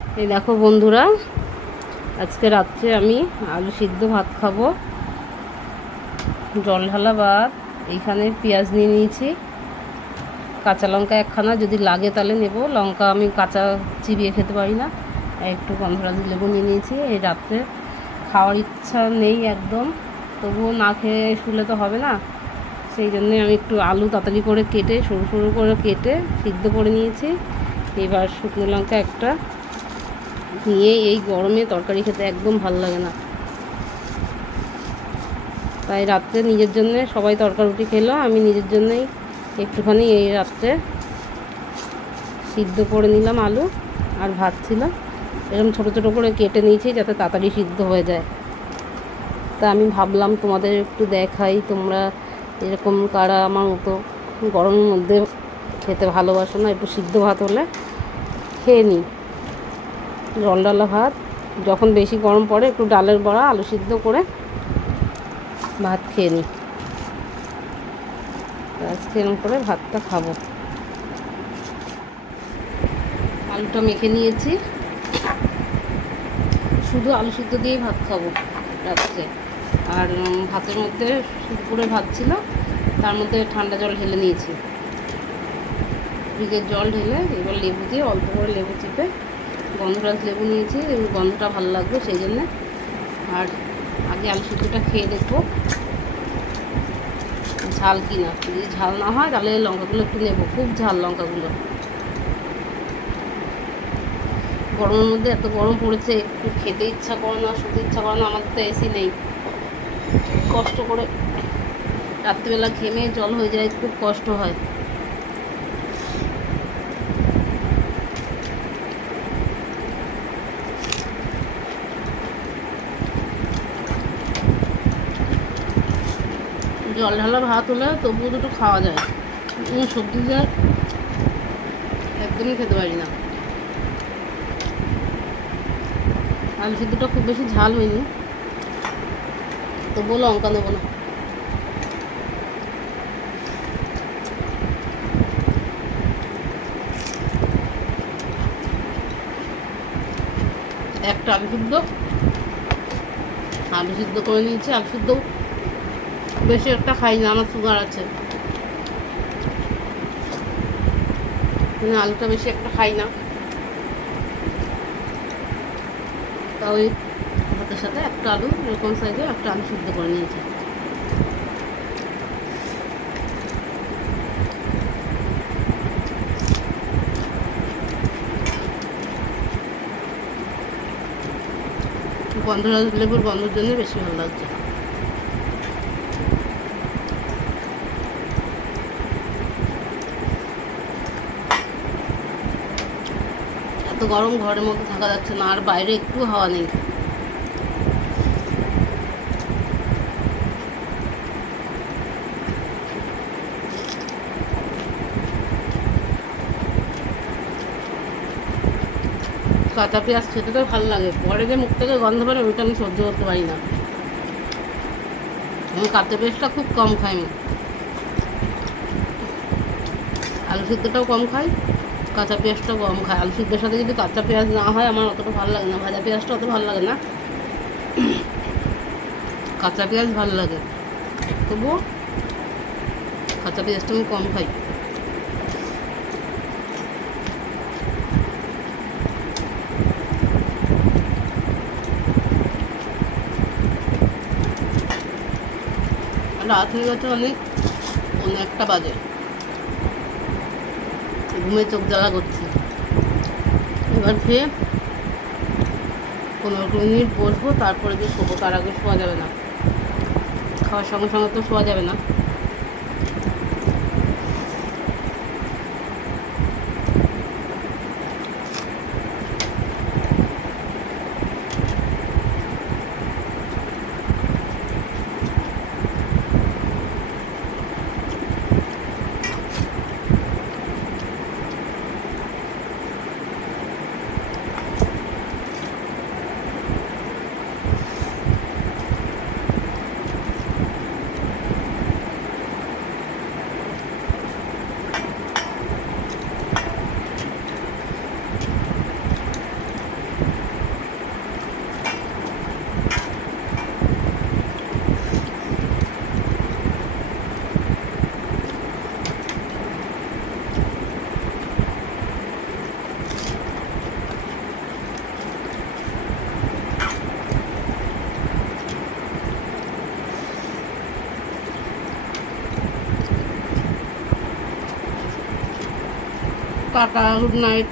এই দেখো বন্ধুরা, আজকে রাত্রে আমি আলু সিদ্ধ ভাত খাব। জল ঢালা ভাত এইখানে পেঁয়াজ নিয়ে নিয়েছি। কাঁচা লঙ্কা একখানা, যদি লাগে তাহলে নেব। লঙ্কা আমি কাঁচা চিবিয়ে খেতে পারি না। একটু গন্ধরাজ লেবু নিয়ে নিয়েছি। এই রাত্রে খাওয়ার ইচ্ছা নেই একদম। তবুও না খেয়ে শুলে তো হবে না। সেই জন্যে আমি একটু আলু তাড়াতাড়ি করে কেটে, সরু সরু করে কেটে সিদ্ধ করে নিয়েছি। এবার শুকনো লঙ্কা একটা নিয়ে এই গরমে তরকারি খেতে একদম ভালো লাগে না। তাই রাত্রে নিজের জন্য সবাই তরকারি রুটি খেলো, আমি নিজের জন্যই একটুখানি এই রাত্রে সিদ্ধ করে নিলাম আলু আর ভাত ছিল। এরকম ছোটো ছোটো করে কেটে নিয়েছি যাতে তাড়াতাড়ি সিদ্ধ হয়ে যায়। তা আমি ভাবলাম তোমাদের একটু দেখাই তোমরা এরকম কারা আমার মতো গরমের মধ্যে খেতে ভালোবাসো না, একটু সিদ্ধ ভাত হলে খেয়ে নিই। জল ডালা ভাত। যখন বেশি গরম পড়ে, একটু ডালের বড়া, আলু সিদ্ধ করে ভাত খেয়ে নিই। আজকে এরকম করে ভাতটা খাব। আলুটা মেখে নিয়েছি। শুধু আলু সিদ্ধ দিয়েই ভাত খাব রাত্রে। আর ভাতের মধ্যে দুপুরে ভাত ছিল, তার মধ্যে ঠান্ডা জল ঢেলে নিয়েছি। ফ্রিজের জল ঢেলে এবার লেবু দিয়ে অল্প করে লেবু চিপে গন্ধরাজ লেবু নিয়েছি, এবং গন্ধটা ভালো লাগবে সেই জন্যে। আর আগে আলু সিদ্ধটা খেয়ে দেখব। ঝাল কি না, যদি ঝাল না হয় তাহলে লঙ্কাগুলো একটু নেব, খুব ঝাল লঙ্কাগুলো। গরমের মধ্যে এত গরম পড়েছে, একটু খেতে ইচ্ছা করে না, শুতে ইচ্ছা করে না আমাদের তো এসি নেই। কষ্ট করে রাত্রিবেলা ঘেমে জল হয়ে যায়, খুব কষ্ট হয়। জল ঢালা ভাত হলে তবুও দুটো খাওয়া যায়। সবজি যা একদমই খেতে পারি না। আলু সিদ্ধটা খুব বেশি ঝাল হয়নি। তবুও লঙ্কা নেব না। একটা আলু সিদ্ধ। আলু সিদ্ধ করে নিয়েছি, আলু সিদ্ধ বেশি একটা খাই না আমার সুগার আছে। আলুটা বেশি একটা খাই না। তা ওই ভাতের সাথে একটা আলু, এরকম সাইজে একটা আলু সিদ্ধ করে নিয়েছি। গন্ধরাজ লেবুর গন্ধের জন্য বেশি ভালো লাগছে। এত গরম ঘরের মধ্যে থাকা যাচ্ছে না, আর বাইরে একটু হাওয়া নেই। কাঁচা পেঁয়াজ খেতে তো ভালো লাগে। পরে যে মুখ থেকে গন্ধ বেরোয়, ওইটা আমি সহ্য করতে পারি না। আমি কাঁচা পেঁয়াজটা খুব কম খাই আমি। আলু সিদ্ধটাও কম খাই। কাঁচা পেঁয়াজটাও কম খাই আলু সিদ্ধের সাথে যদি কাঁচা পেঁয়াজ না হয়, আমার অতটা ভালো লাগে না। ভাজা পেঁয়াজটা অত ভালো লাগে না। কাঁচা পেঁয়াজ ভালো লাগে। তবুও কাঁচা পেঁয়াজটা আমি কম খাই। রাত হয়ে গেছে অনেক একটা বাজে। ঘুমে চোখ জ্বালা করছে। এবার খেয়ে পনেরো কুড়ি মিনিট বসবো, তারপরে যে শোবো, তার আগে শোয়া যাবে না। খাওয়ার সঙ্গে সঙ্গে তো শোয়া যাবে না। Tata good night